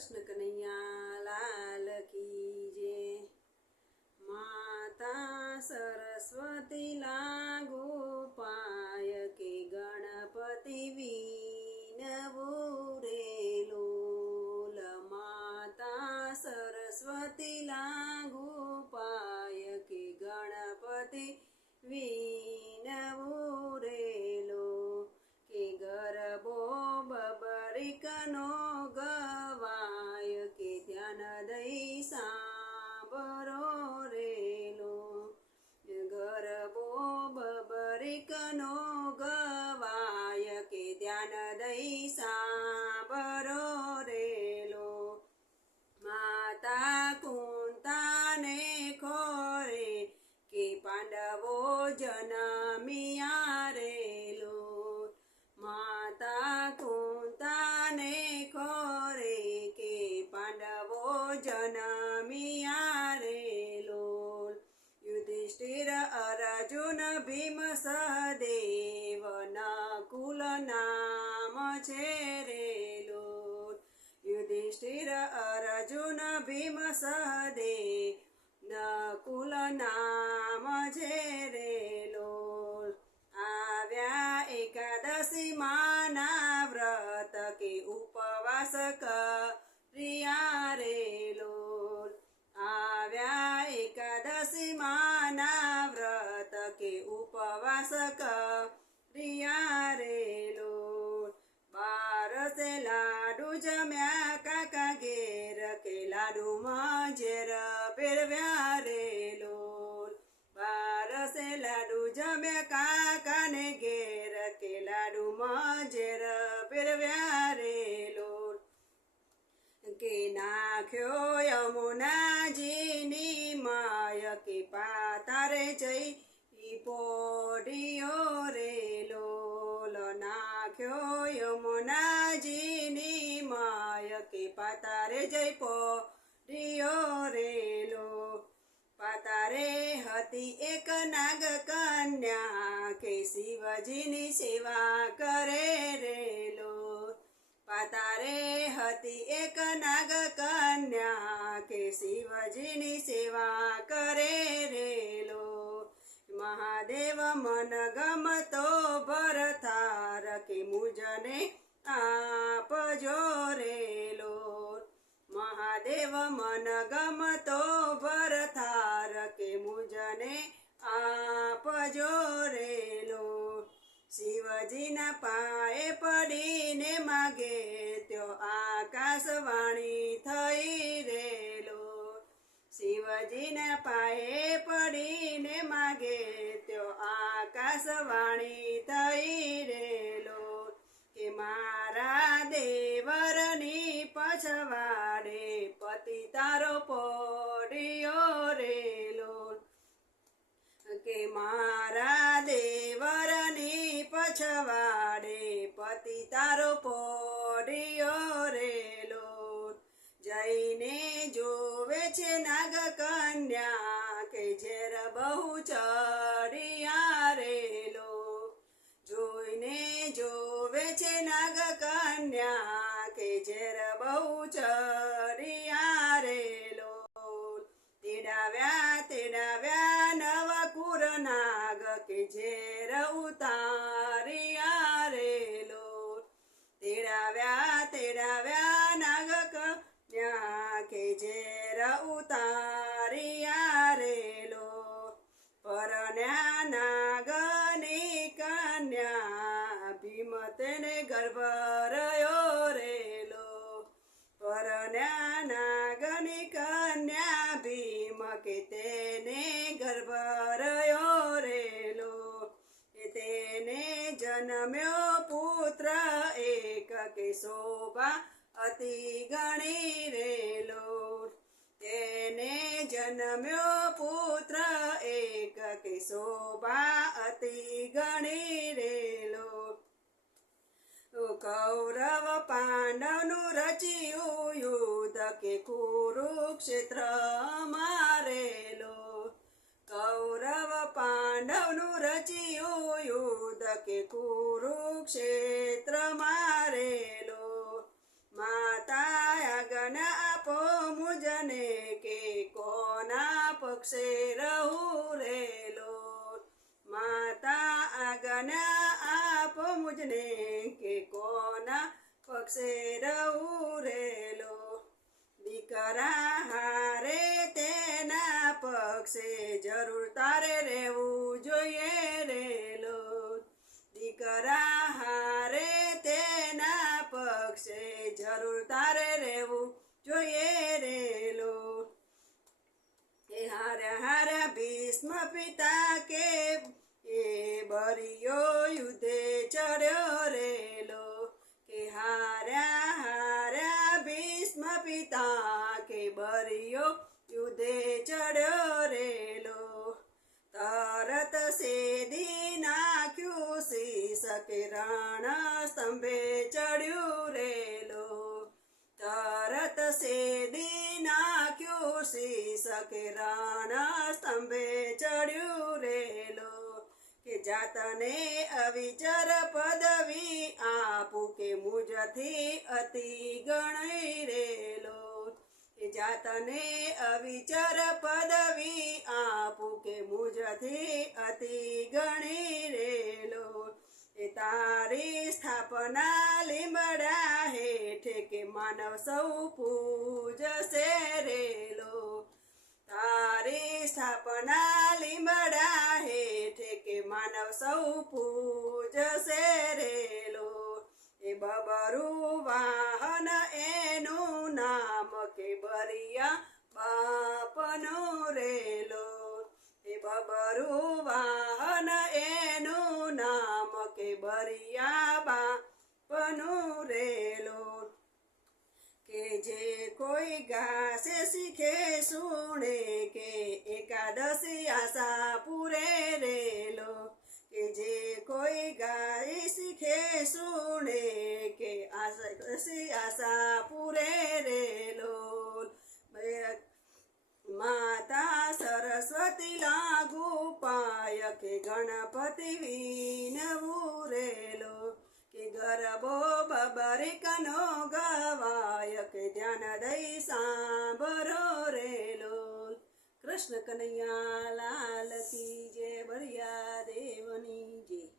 कृष्ण कन्हैया लाल की जय। माता सरस्वती लागो पाय के गणपति वीनवो रे लोल। माता सरस्वती लागो पाय के गणपति वीनवो रे लो। के गरबो बबरिकनो गवाय के ध्यान दई सांबरो रे लो। गरबो बबरिकनो गवाय के ध्यान दई सांबरो रे लो। माता कुंता ने खोरे के पांडवो जनमिया रे लो। माता कुंता ने खोरे के पांडवो जनमिया रे लोल। युधिष्ठिर अर्जुन भीम सहदेव नकुल नाम छे रे लोल। युधिष्ठिर अर्जुन भीम सहदेव नकुल नाम छे रे लोल। आव्या एकादशी माना व्रत के उपवास करिया रे लोल। आव्या एकादशी माना व्रत के उपवास करिया रे लोल। 12 से लाडू जम्या काका घेर के लाडू मजेर पेरव्या रे लोल। 12 से लाडू जम्या काका ने घेर के लाडू मजेर पेरव्या रे लोल। के नाख्यो यमुनाजीनी माय के पातारे जई पोडियो रे लोल। नाख्यो यमुनाजीनी माय के पातारे जई पोडियो रे लो। पातारे हती एक नाग कन्या के शिवजीनी सेवा करे रे लो। पातारे हती एक नाग कन्या के शिवजीनी सेवा करे रे लो। महादेव मन गमतो भरथार के मुझने आप जो रे लो। महादेव मन गमतो भरथार के मुझने आप जो रे लो। शिवजी न पाए पड़ीने मागे त्यो आकाशवाणी थई रे लो। शिवजी न पाए पड़ीने मागे त्यो आकाशवाणी थई रे लो। के मारा देवरनी पछवाड़े पति तारो पड़ियो रे लो। के मारा देवरनी पछवाड़े पति तारो पड़ियो रे लो। जईने जोवे छे नाग कन्या के झेर बहु चढ़िया रे लो। जोईने जोवे छे नाग कन्या के झेर बहु चढ़िया रे लो। तेडाव्या नवकुर नाग के झेर उतारिया रे लो। तेडाव्या नाग कन्या के झेर उतारिया रे लो। परण्या नागनी कन्या भीम तेने गर्भ रयो रे लो। परण्या नागनी कन्या भीम के तेने गर्भ रयो रे लो। तेने जन्म्यो पुत्र एक के शोभा अति गणी रे लो। तेने जन्म्यो पुत्र एक के शोभा अति गणी रे लो। कौरव पांडवनु रचियो युद्ध के कुरुक्षेत्र मारे लो। कौरव पांडवनु रचियो युद्ध के कुरुक्षेत्र मारे लो। माता अगन પક્ષે રહું રેલો માતા આજ્ઞા આપો મુજને કે કોના પક્ષે રહું રેલો દીકરા હારે તેના પક્ષે જરૂર તારે રહેવું જોઈએ રેલો દીકરા હારે તેના પક્ષે જરૂર તારે રહેવું જોઈએ રેલો એ હાર્યા હાર્યા ભીષ્મ પિતા કે એ બરિયો યુદ્ધે ચડ્યો રેલો કે હાર્યા હાર્યા ભીષ્મ પિતા કે બરિયો યુદ્ધે ચડ્યો રેલો તરત સેદી નાખ્યું શીશ કે રણ સ્તંભે ચડ્યું રેલો તરત સેદી નાખ્યું શીશ કે રણ સ્તંભે ચડ્યું રેલો કે જાતને અવિચર પદવી આપું કે મુજથી અતિ ગણી રેલો કે જાતને અવિચર પદવી આપું કે મુજથી અતિ ગણી રેલો એ તારી સ્થાપના લીમડા હેઠે કે માનવ સૌ પૂજશે રેલો તારી સ્થાપના લીમડા હેઠે કે માનવ સૌ પૂજશે રેલો એ બબરું વાહન એનું નામ કે બરિયા બાપનું રેલો એ બબરું વાહન એનું નામ કે બરિયા બાપનું રેલો કે જે કોઈ ગાશે શીખે સુણે કે એકાદશી આશા પૂરે રેલો કે જે કોઈ ગાય શીખે સુણે કે આશા પૂરે રેલો માતા સરસ્વતી લાગુ પાય કે ગણપતિ વિનવું રેલો કે ગરબો બબરિકનો ગવાય કે ધ્યાન દઈ સાંભળો રેલો કૃષ્ણ કનૈયા લાલ કી જય બરિયા દેવની જય